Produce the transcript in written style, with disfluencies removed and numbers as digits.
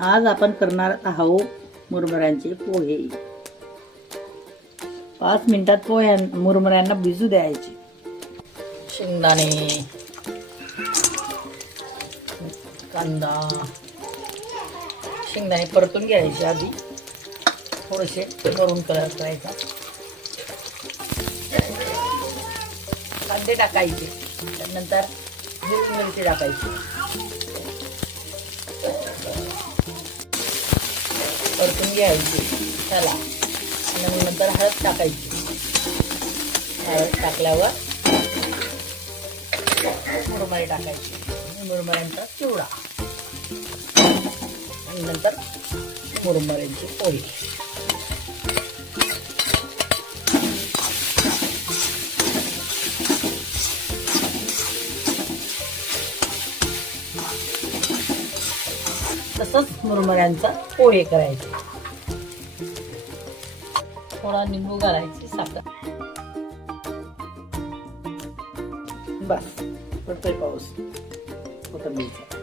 आज आपण करणार आहोत मुरमुऱ्यांचे पोहे. 5 मिनिटात मुरमुऱ्यांना भिजू द्यायचे. शेंगदाणे, कांदा, शेंगदाणे परतून घ्यायचे आधी, थोडेसे मरून कलर करायचा. कांदे टाकायचे, त्यानंतर हिरवी मिरची टाकायची, परतून घ्यायची त्याला. आणि नंतर हळद टाकायची. हळद टाकल्यावर मुरमुरे टाकायची, मुरमुऱ्यांचा चिवडा, आणि नंतर मुरमुऱ्यांची पोळी. तसंच मुरमुऱ्यांचा पोहे करायचे. थोडा निंबू घालायची, साखर. बस पडतोय पाऊस. कोथिंबीरचा